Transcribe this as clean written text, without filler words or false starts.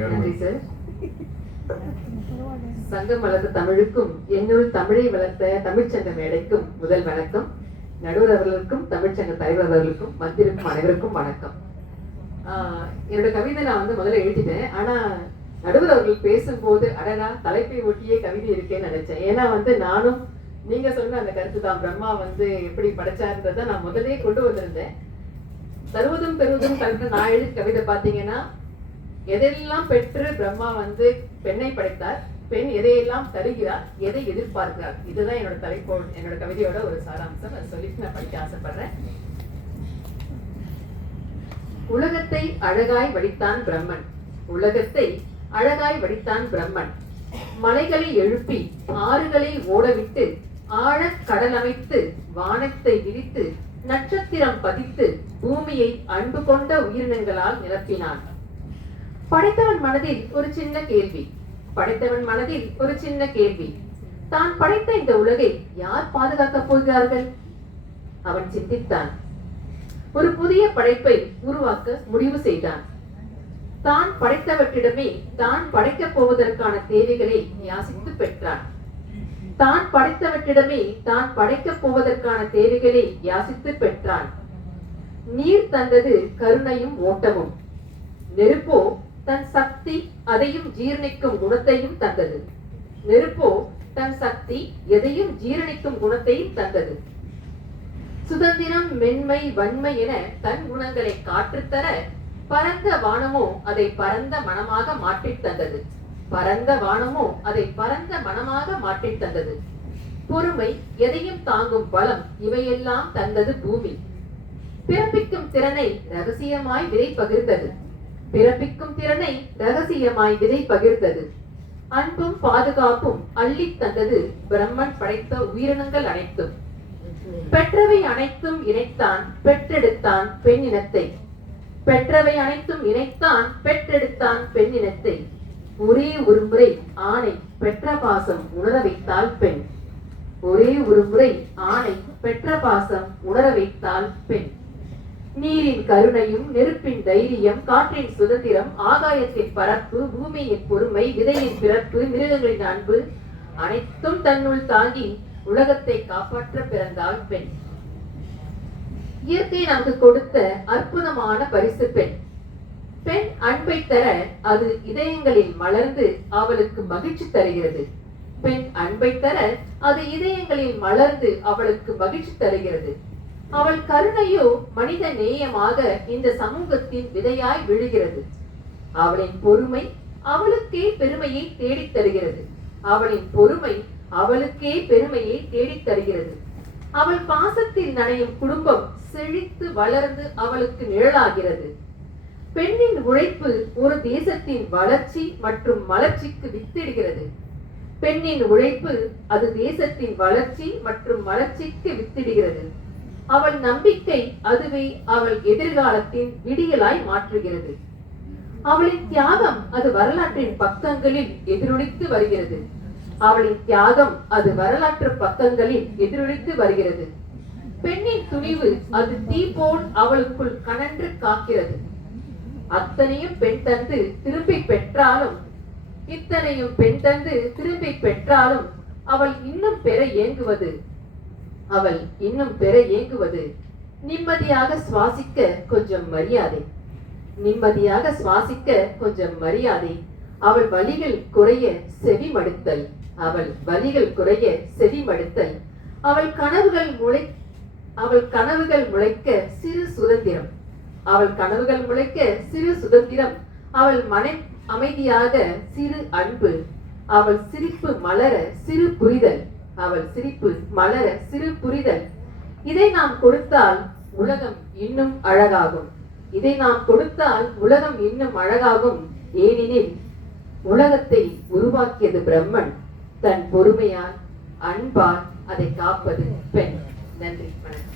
நன்றி சார். சங்கம் வளர்த்த தமிழுக்கும் என்னுள் தமிழை வளர்த்த தமிழ்ச்சங்க மேடைக்கும் முதல் வணக்கம். நடுவர் அவர்களுக்கும் தமிழ்ச்சங்க தலைவர் அவர்களுக்கும் மத்தியிருக்கும் அனைவருக்கும் வணக்கம். என்னோட கவிதை நான் முதல்ல எழுதிட்டேன். ஆனா நடுவர் அவர்கள் பேசும்போது அடனா தலைப்பை ஒட்டியே கவிதை இருக்கேன்னு நினைச்சேன். ஏன்னா நானும் நீங்க சொன்ன அந்த கருத்து தான், பிரம்மா எப்படி படைச்சாருன்றத நான் முதலே கொண்டு வந்திருந்தேன். தருவதும் பெறுவதும் தவிர நான் எழுதி கவிதை பாத்தீங்கன்னா, எதெல்லாம் பெற்று பிரம்மா பெண்ணை படைத்தார், பெண் எதையெல்லாம் தருகிறார், எதை எதிர்பார்க்கிறார். இதுதான் என்னோட தலைப்போ, என்னோட கவிதையோட ஒரு சாராம்சம். அதை சொல்லிட்டு நான் படிக்க ஆசைப்படுறேன். உலகத்தை அழகாய் வடித்தான் பிரம்மன், உலகத்தை அழகாய் வடித்தான் பிரம்மன். மலைகளை எழுப்பி ஆறுகளை ஓடவிட்டு ஆழக் கடல் அமைத்து வானத்தை விரித்து நட்சத்திரம் பதித்து பூமியை அன்பு கொண்ட உயிரினங்களால் நிரப்பினான். படைத்தவன் மனதில் ஒரு சின்ன கேள்வி, படைத்தவன் மனதில் ஒரு சின்ன கேள்வி. தான் படைத்த இந்த உலகை யார் பாதுகாக்கப் போகிறார்கள்? அவன் சிந்தித்தான். ஒரு புதிய படைப்பை உருவாக்க முடிவு செய்தான். தான் படைத்தவற்றிடமே தான் படைக்கப் போவதற்கான தேவைகளை யாசித்து பெற்றான். தான் படைத்தவற்றிடமே தான் படைக்கப் போவதற்கான தேவைகளை யாசித்து பெற்றான். நீர் தந்தது கருணையும் ஓட்டமும், நெருப்போ தன் சக்தி அதையும் ஜீரணிக்கும் குணத்தையும் தந்தது. நெருப்போ தன் சக்தி எதையும் ஜீரணிக்கும் குணத்தையும் தந்தது. சுதந்திரம், மென்மை, வன்மை என தன் குணங்களை காற்றுத்தர பரந்த வானமோ அதை பரந்த மனமாக மாற்றித் தந்தது. பரந்த வானமோ அதை பரந்த மனமாக மாற்றித் தந்தது. பொறுமை, எதையும் தாங்கும் பலம், இவையெல்லாம் தந்தது பூமி. பிறப்பிக்கும் திறனை ரகசியமாய் விதை பகிர்ந்தது. பிறப்பிக்கும் திறனை ரகசியமாய் விதை பகிர்ந்தது. அன்பும் பாதுகாப்பும் அள்ளி தந்தது பிரம்மன் படைத்த உயிரினங்கள் அனைத்தும். பெற்றவை அனைத்தும் இணைத்தான் பெற்றெடுத்தான் பெண்ணினத்தை. பெற்றவை அனைத்தும் இணைத்தான் பெற்றெடுத்தான் பெண்ணினத்தை. ஒரே ஒரு முறை ஆணை பெற்ற பாசம் உணர வைத்தால் பெண். ஒரே ஒரு முறை ஆணை பெற்ற பாசம் உணர வைத்தால் பெண். நீரின் கருணையும், நெருப்பின் தைரியம், காற்றின் சுதந்திரம், ஆகாயத்தின் பரப்பு, பூமியின் பொறுமை, விதையின் பிறப்பு, மிருகங்களின் அன்பு அனைத்தும் தன்னுள் தாங்கி உலகத்தை காப்பாற்ற பிறந்தாள் பெண். இயற்கை நமக்கு கொடுத்த அற்புதமான பரிசு பெண். பெண் அன்பை தர அது இதயங்களில் மலர்ந்து அவளுக்கு மகிழ்ச்சி தருகிறது. பெண் அன்பை தர அது இதயங்களில் மலர்ந்து அவளுக்கு மகிழ்ச்சி தருகிறது. அவள் கருணையோ மனித நேயமாக இந்த சமூகத்தின் விதையாய் விழுகிறது. அவளின் பொறுமை அவளுக்கே பெருமையை தேடித் தருகிறது. அவளின் பொறுமை அவளுக்கே பெருமையை தேடித் தருகிறது. அவள் பாசத்தில் நனையும் குடும்பம் செழித்து வளர்ந்து அவளுக்கு நிழலாகிறது. பெண்ணின் உழைப்பு ஒரு தேசத்தின் வளர்ச்சி மற்றும் மலர்ச்சிக்கு வித்திடுகிறது. பெண்ணின் உழைப்பு அது தேசத்தின் வளர்ச்சி மற்றும் மலர்ச்சிக்கு வித்திடுகிறது. அவள் நம்பிக்கை அதுவே அவள் எதிர்காலத்தின் விடியலாய் மாற்றுகிறது. அவளின் தியாகம் அது வரலாற்றின் பக்கங்களில் எதிரொலித்து வருகிறது. அவளின் தியாகம் அது வரலாற்று பக்கங்களில் எதிரொலித்து வருகிறது. பெண்ணின் துணிவு அது தீ போல் அவளுக்குள் கனன்று காக்கிறது. அத்தனையும் பெண் தந்து திரும்பி பெற்றாலும், இத்தனையும் பெண் தந்து திரும்பி பெற்றாலும் அவள் இன்னும் பெற ஏங்குவது, அவள் இன்னும் பெற ஏங்குவது நிம்மதியாக சுவாசிக்க கொஞ்சம் மரியாதை. நிம்மதியாக சுவாசிக்க கொஞ்சம் மரியாதை. அவள் வலிகள் குறைய செவி மடுத்தல். அவள் வலிகள் குறைய செவி மடுத்தல். அவள் கனவுகள் முளைக்க சிறு சுதந்திரம். அவள் கனவுகள் முளைக்க சிறு சுதந்திரம். அவள் மன அமைதியாக சிறு அன்பு. அவள் சிரிப்பு மலர சிறு புரிதல். அவள் சிரிப்பு மலர சிறு புரிதல். இதை நாம் கொடுத்தால் உலகம் இன்னும் அழகாகும். இதை நாம் கொடுத்தால் உலகம் இன்னும் அழகாகும். ஏனெனில் உலகத்தை உருவாக்கியது பிரம்மன். தன் பொறுமையால், அன்பால் அதை காப்பது பெண். நன்றி, வணக்கம்.